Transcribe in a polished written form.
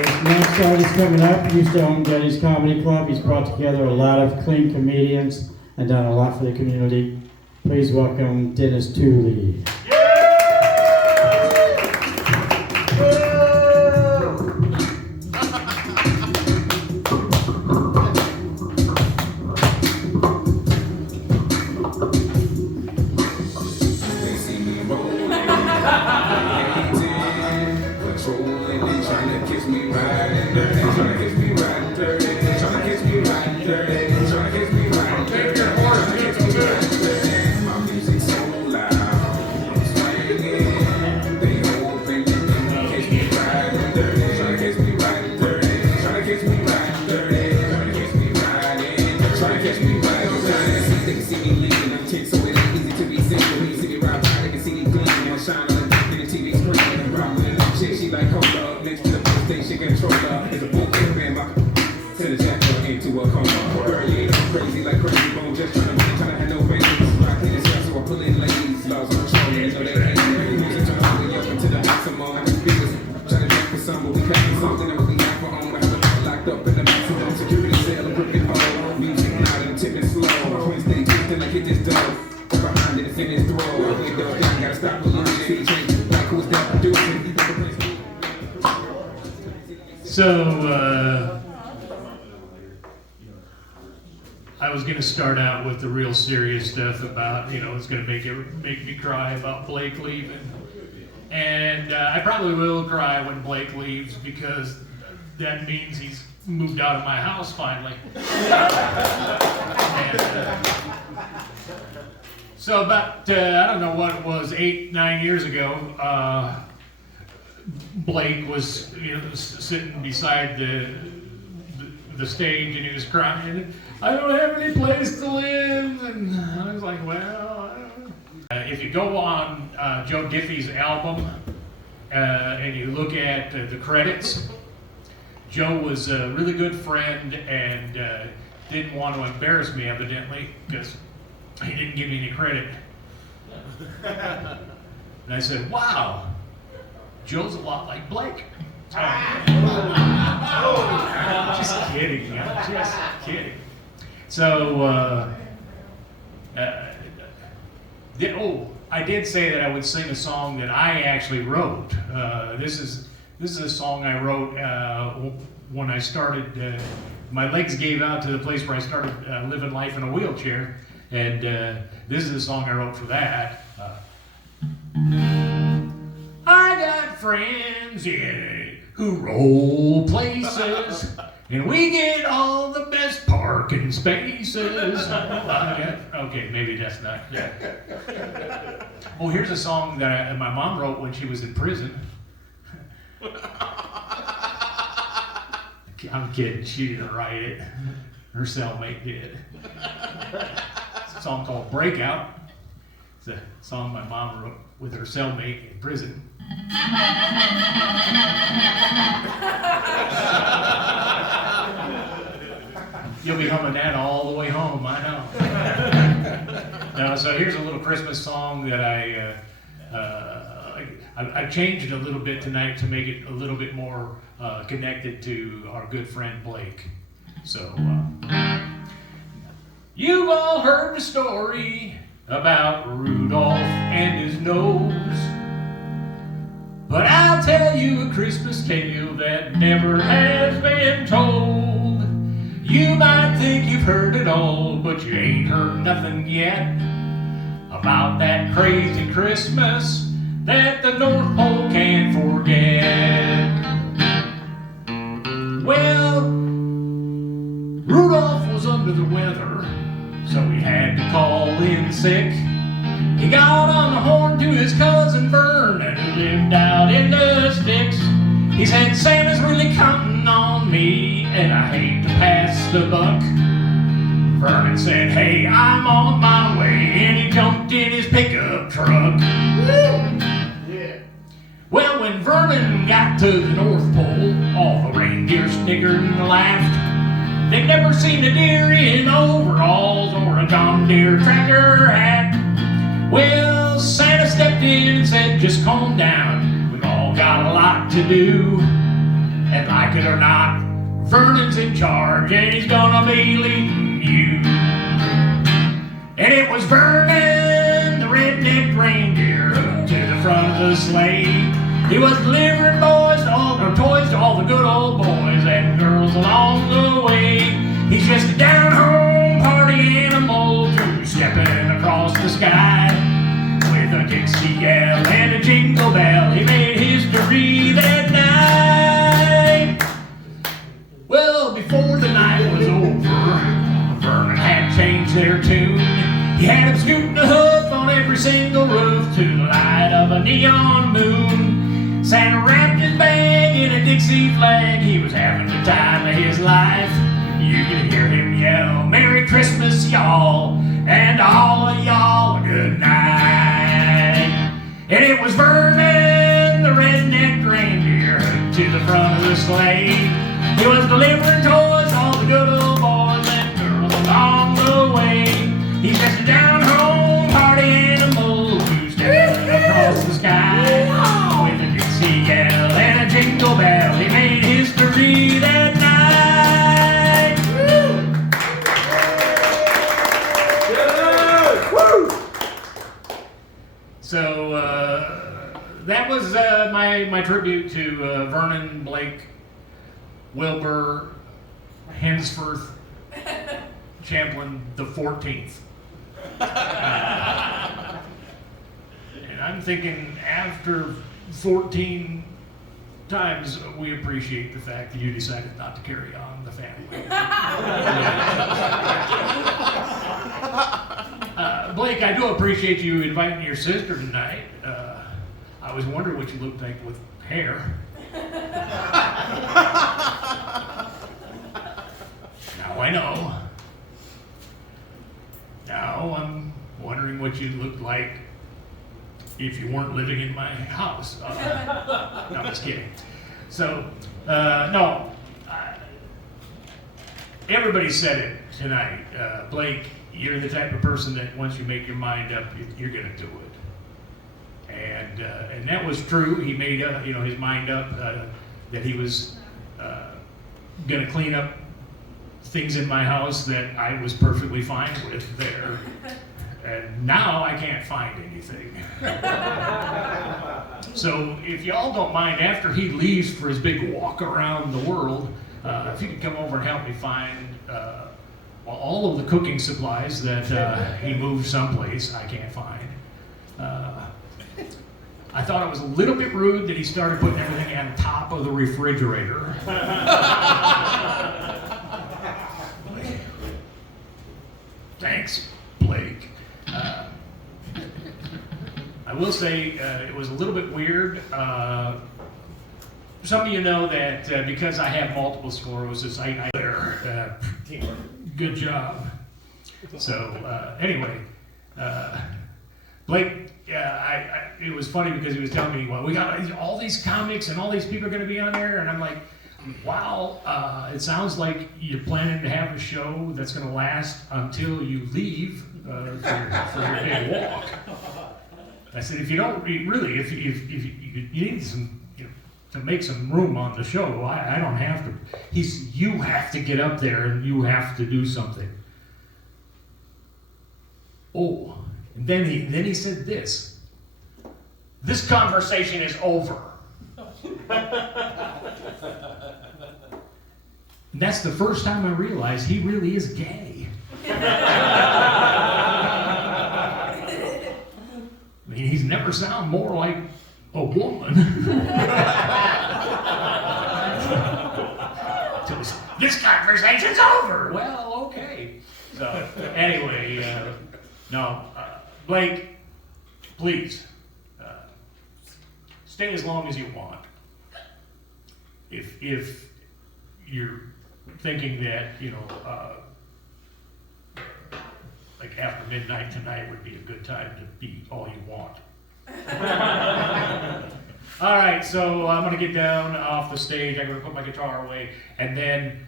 This next artist coming up used to own Getty's Comedy Club. He's brought together a lot of clean comedians and done a lot for the community. Please welcome Dennis Tooley. So, I was going to start out with the real serious stuff about, it's going to make me cry about Blake leaving. And I probably will cry when Blake leaves because that means he's moved out of my house finally. So about, I don't know what it was, 8-9 years ago, Blake was sitting beside the stage and he was crying, I don't have any place to live, and I was like, well, I don't know. If you go on Joe Diffie's album and you look at the credits, Joe was a really good friend and didn't want to embarrass me evidently because he didn't give me any credit. And I said, wow, Joe's a lot like Blake. Just kidding, just kidding. So, I did say that I would sing a song that I actually wrote. This is a song I wrote when I started. My legs gave out to the place where I started living life in a wheelchair, and this is a song I wrote for that. I got friends, yeah, who roll places, and we get all the best parking spaces. Okay, maybe that's not. Oh, here's a song that my mom wrote when she was in prison. I'm kidding, she didn't write it. Her cellmate did. It's a song called Breakout. It's a song my mom wrote with her cellmate in prison. You'll be humming that all the way home, I know. Now, so here's a little Christmas song that I changed a little bit tonight to make it a little bit more connected to our good friend Blake. So, you've all heard the story about Rudolph and his nose. But I'll tell you a Christmas tale that never has been told. You might think you've heard it all, but you ain't heard nothing yet about that crazy Christmas that the North Pole can't forget. Well, Rudolph was under the weather, so he had to call in sick. He got on the horn to his cousin Vernon, who lived out in the sticks. He said, Santa's really counting on me, and I hate to pass the buck. Vernon said, hey, I'm on my way, and he jumped in his pickup truck. Yeah. Well, when Vernon got to the North Pole, all the reindeer snickered and laughed. They'd never seen a deer in overalls or a John Deere tractor hat. Well, Santa stepped in and said, just calm down, we've all got a lot to do. And like it or not, Vernon's in charge, and he's gonna be leading you. And it was Vernon, the redneck reindeer, to the front of the sleigh. He was delivering toys to all the good old boys and girls along the way. He's just a down-home party animal, stepping across the sky. With a Dixie yell and a jingle bell, he made history that night. Well, before the night was over, Vernon had changed their tune. He had them scooting a hoof on every single roof to the light of a neon moon. Santa wrapped his bag in a Dixie flag. He was having the time of his life. You could hear him yell, "Merry Christmas, y'all, and to all of y'all a good night." And it was Vernon, the redneck reindeer, to the front of the sleigh. He was delivering toys to all the good old boys and girls along the way. He's just a down-home party animal who's stepping across the sky. With a Dixie yell and a jingle bell, he made history that night. So that was my tribute to Vernon Blake Wilbur Hensforth Champlin the 14th. And I'm thinking after 14 times we appreciate the fact that you decided not to carry on the family. Blake, I do appreciate you inviting your sister tonight. I was wondering what you looked like with hair. Now I know. Now I'm wondering what you looked like if you weren't living in my house. No, I'm just kidding. So, no. Everybody said it tonight. Blake, you're the type of person that once you make your mind up, you're going to do it. And that was true. He made his mind up that he was going to clean up things in my house that I was perfectly fine with there. And now I can't find anything. So if y'all don't mind, after he leaves for his big walk around the world, if you could come over and help me find all of the cooking supplies that he moved someplace I can't find. I thought it was a little bit rude that he started putting everything on top of the refrigerator. Thanks, Blake. I will say it was a little bit weird. Some of you know that because I have multiple sclerosis, good job. So anyway, Blake, it was funny because he was telling me, well, we got all these comics and all these people are going to be on there, and I'm like, wow, it sounds like you're planning to have a show that's going to last until you leave for your big walk. I said, if you don't really, if you need some, to make some room on the show, I don't have to. You have to get up there and you have to do something. Oh, and then he said this. This conversation is over. And that's the first time I realized he really is gay. I mean, he's never sounded more like a woman. This conversation's over. Well, okay. So anyway, Blake, please stay as long as you want. If you're thinking that like after midnight tonight would be a good time to be all you want. All right, so I'm gonna get down off the stage. I'm gonna put my guitar away, and then